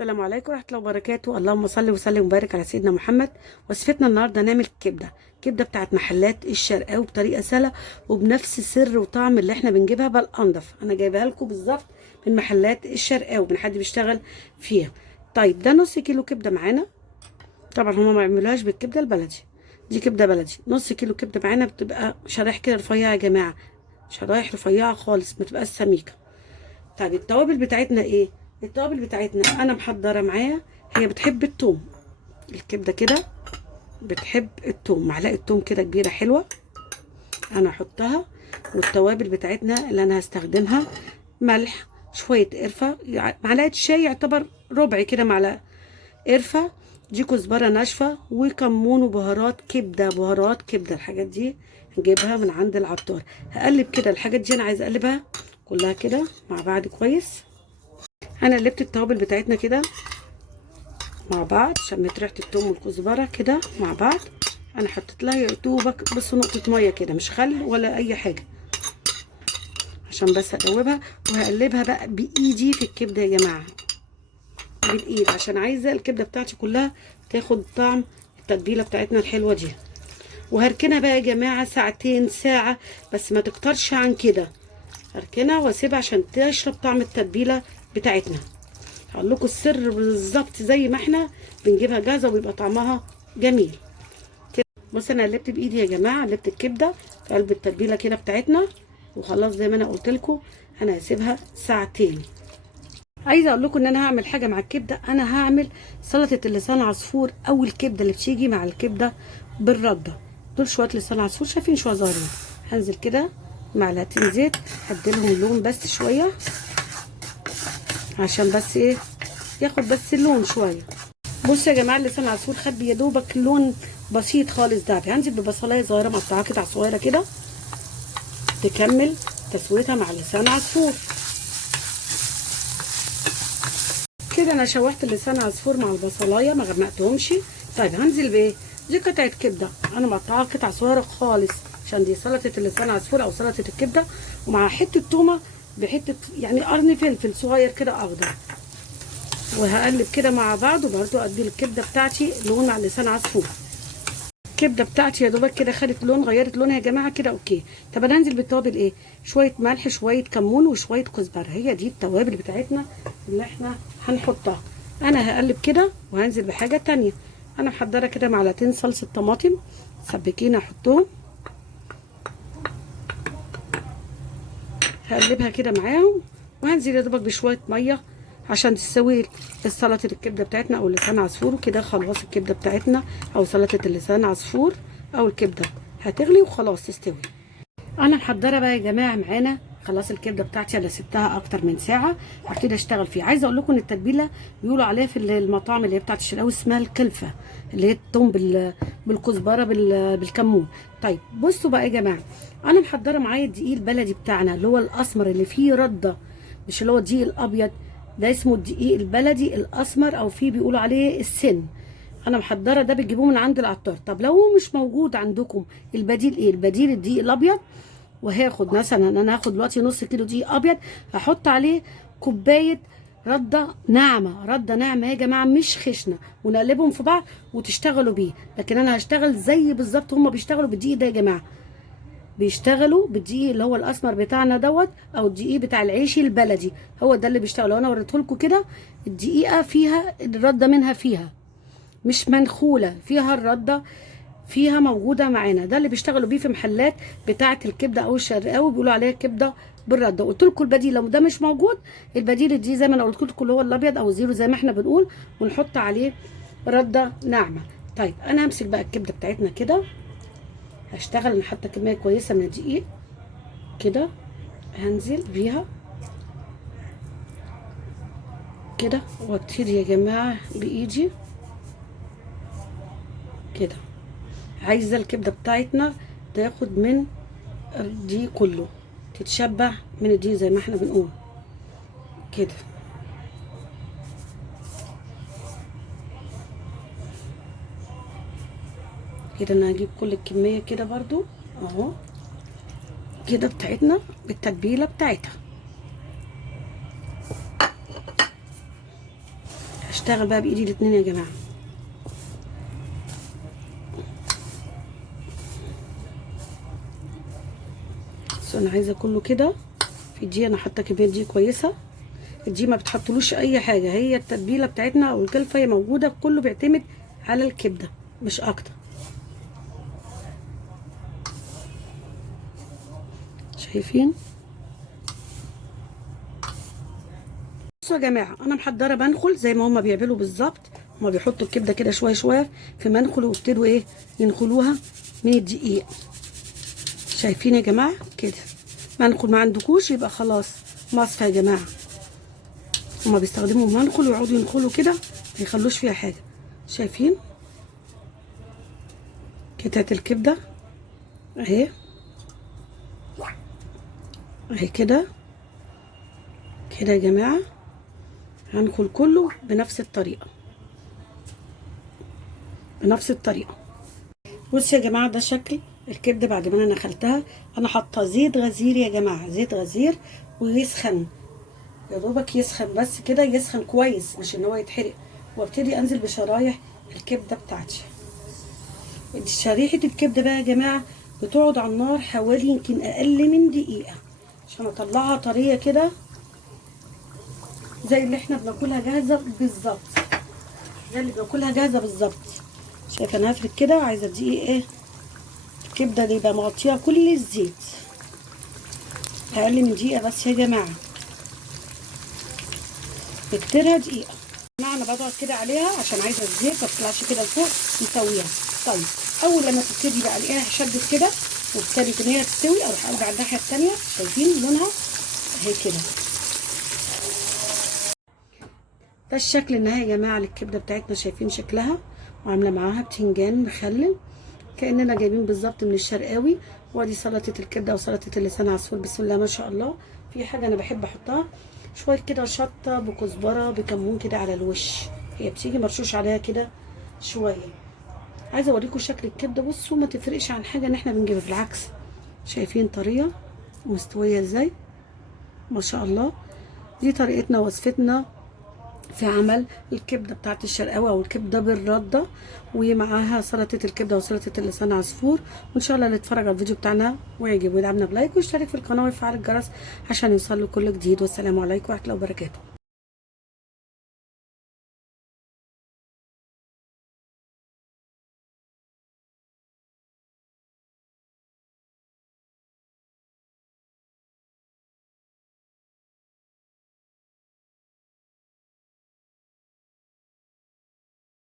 السلام عليكم ورحمة الله وبركاته. اللهم صل وسلم وبارك على سيدنا محمد. وصفتنا النهارده نعمل كبده بتاعت محلات الشرقاوي بطريقه سهله وبنفس سر وطعم اللي احنا بنجيبها، بل انضف. انا جايبها لكم بالظبط من محلات الشرقاوي، من حد بيشتغل فيها. طيب ده نص كيلو كبده معانا. طبعا هما ما يعملوهاش بالكبده البلدي، دي كبده بلدي. نص كيلو كبده معانا بتبقى شرايح كده رفيعه يا جماعه، شرايح رفيعه خالص، ما تبقاش سميكه. طيب التوابل بتاعتنا ايه؟ التوابل بتاعتنا انا محضره معايا، هي بتحب التوم، الكبده كده بتحب التوم، معلقه توم كده كبيره حلوه انا احطها. والتوابل بتاعتنا اللي انا هستخدمها ملح، شويه قرفه، معلقه شاي يعتبر ربع كده معلقه قرفه، دي كزبره ناشفه وكمون وبهارات كبده، بهارات كبده. الحاجات دي هنجيبها من عند العطار. هقلب كده الحاجات دي، انا عايزه اقلبها كلها كده مع بعض كويس. انا قلبت التوابل بتاعتنا كده مع بعض، شميت ريحه التوم والكزبره كده مع بعض. انا حطيت لها يا دوبك بس نقطه ميه كده، مش خل ولا اي حاجه، عشان بس ادوبها. وهقلبها بقى بايدي في الكبده يا جماعه، بالايد، عشان عايزه الكبده بتاعتي كلها تاخد طعم التتبيله بتاعتنا الحلوه دي. وهركنها بقى يا جماعه ساعتين، ساعه بس ما تكترش عن كده. هركنها واسيبها عشان تشرب طعم التتبيله بتاعتنا. هقول لكم السر بالظبط زي ما احنا بنجيبها جاهزه وبيبقى طعمها جميل كده. بص انا قلبت بايدي يا جماعه، قلبت الكبده في قلب التتبيله كده بتاعتنا، وخلاص زي ما انا قلت لكم انا هسيبها ساعتين. عايزه اقول لكم ان انا هعمل حاجه مع الكبده، انا هعمل سلطه اللسان عصفور او الكبده اللي بتيجي مع الكبده بالرده. دول شويه لسان عصفور شايفين شويه صغيرين، هنزل كده معلقتين زيت، هديلهم لون بس شويه، عشان بس ايه، ياخد بس اللون شويه. بصوا يا جماعه اللسان العصفور خد يا دوبك لون بسيط خالص دهبي. هنزل ببصلايه صغيره مقطعاها قطع صغيره كده تكمل تسويتها مع اللسان العصفور كده. انا شوحت اللسان العصفور مع البصلايه ما غمقتهمش. طيب هنزل بايه؟ دي قطعه كبده انا مقطعاها قطع صغيره خالص، عشان دي سلطه اللسان العصفور او سلطه الكبده، ومع حته تومه بحته يعني قرن فلفل صغير كده اخضر. وهقلب كده مع بعض، وبرده ادي الكبده بتاعتي لون على لسان عصفور. الكبده بتاعتي يا دوبك كده خدت لون، غيرت لونها يا جماعه كده اوكي. طب انا هنزل بالتوابل ايه؟ شويه ملح، شويه كمون، وشويه كزبره. هي دي التوابل بتاعتنا اللي احنا هنحطها. انا هقلب كده وهنزل بحاجه تانية. انا محضره كده معلقتين صلصه طماطم سبكين احطهم، هقلبها كده معاهم. وهنزل يا دوبك بشويه ميه عشان تسوي سلطه الكبده بتاعتنا او لسان عصفور. وكده خلاص الكبده بتاعتنا او سلطه اللسان عصفور او الكبده هتغلي وخلاص تستوي. انا محضره بقى يا جماعه معانا خلاص الكبده بتاعتي، انا سبتها اكتر من ساعه، هبتدي اشتغل فيها. عايزه اقول لكم ان التتبيله بيقولوا عليها في المطاعم اللي هي بتاعت الشرقاوي اسمها الكلفه، اللي هي الثوم بالكزبره بالكمون. طيب بصوا بقى يا جماعه، انا محضره معايا الدقيق البلدي بتاعنا اللي هو الاسمر اللي فيه رده، مش اللي هو الدقيق الابيض، ده اسمه الدقيق البلدي الاسمر، او فيه بيقولوا عليه السن. انا محضره ده بتجيبوه من عند العطار. طب لو هو مش موجود عندكم البديل ايه؟ البديل الدقيق الابيض. وهاخد مثلا، انا هاخد دلوقتي نص كيلو دقيق ابيض، هحط عليه كوبايه رده ناعمه، رده ناعمه يا جماعه مش خشنه، ونقلبهم في بعض وتشتغلوا بيه. لكن انا هشتغل زي بالظبط هما بيشتغلوا بالدقيق ده يا جماعه، بيشتغلوا بالدقيق اللي هو الاسمر بتاعنا دوت، او الدقيق بتاع العيش البلدي، هو ده اللي بيشتغلوا. انا وريته لكم كده الدقيقه فيها الرده منها، فيها مش منخوله، فيها الرده فيها موجوده معانا. ده اللي بيشتغلوا بيه في محلات بتاعه الكبده او الشرقاوي، بيقولوا عليها كبده بالرده. قلت لكم البديل لو ده مش موجود، البديل دي زي ما انا قلت لكم اللي هو الابيض او الزيرو زي ما احنا بنقول، ونحط عليه رده ناعمه. طيب انا همسك بقى الكبده بتاعتنا كده، هشتغل انا حاطه كميه كويسه من الدقيق كده، هنزل بيها كده وابتدي يا جماعه بايدي كده. عايزه الكبده بتاعتنا تاخد من الدقيق كله، تتشبع من الدقيق زي ما احنا بنقول كده. كده انا هجيب كل الكميه كده برضو اهو كده بتاعتنا بالتتبيله بتاعتها. هشتغل بقى بايدي الاتنين يا جماعه. بس انا عايزه كله كده. في دي انا حاطه كميه دي كويسه. دي ما بتحطلوش اي حاجه، هي التتبيله بتاعتنا او الكلفه هي موجوده، كله بيعتمد على الكبده مش اكتر. شايفين؟ بصوا يا جماعه، انا محضره منخل زي ما هما بيعملوا بالظبط. هما بيحطوا الكبده كده شويه شويه في منخل ويبتدوا ايه ينخلوها من الدقيق. شايفين يا جماعه كده؟ منخل ما عندكوش يبقى خلاص مصفى يا جماعه. هما بيستخدموا منخل ويقعدوا ينخلوا كده، ما يخلوش فيها حاجه. شايفين قطعه الكبده اهي، اهي كده كده يا جماعه. هنخل كله بنفس الطريقه، بنفس الطريقه. بصوا يا جماعه، ده شكل الكبده بعد ما انا نخلتها. انا حاطه زيت غزير يا جماعه، زيت غزير ويسخن، يا دوبك يسخن بس كده، يسخن كويس مش ان هو يتحرق. وابتدي انزل بشرايح الكبده بتاعتي. شريحه الكبده بقى يا جماعه بتقعد على النار حوالي يمكن اقل من دقيقه عشان اطلعها طريه كده زي اللي احنا بناكلها جاهزه بالظبط، زي اللي بناكلها جاهزه بالظبط. شايفه انا هفرد كده، عايزه دقيق ايه الكبده اللي يبقى مغطيها كل الزيت، اقل من دقيقه بس يا جماعه، بكتيرها دقيقه. انا بضغط كده عليها عشان عايزه الزيت ما تطلعش كده لفوق، نسويها. طيب اول لما تبتدي بقى الاقيها شدت كده وابتدت ان هي تستوي، اروح ارجع الناحيه الثانيه. شايفين لونها اهي كده؟ ده الشكل النهائي يا جماعه للكبده بتاعتنا. شايفين شكلها؟ وعامله معاها بتنجان مخلل كاننا جايبين بالظبط من الشرقاوي. وادي سلطه الكبده وسلطه اللسان عصفور. بسم الله ما شاء الله. في حاجه انا بحب احطها شويه كده شطه بكزبره بكمون كده على الوش، هي بتيجي مرشوش عليها كده شويه. عايزه اوريكم شكل الكبده. بصوا ما تفرقش عن حاجه ان احنا بنجيبها، بالعكس. شايفين طريه ومستويه ازاي؟ ما شاء الله. دي طريقتنا ووصفتنا في عمل الكبده بتاعت الشرقاوي او الكبده بالرده، ومعاها سلطه الكبده وسلطه اللسان عصفور. وان شاء الله اللي يتفرج على الفيديو بتاعنا ويعجبه يدعمنا بلايك ويشترك في القناه ويفعل الجرس عشان يوصل له كل جديد. والسلام عليكم ورحمه الله وبركاته.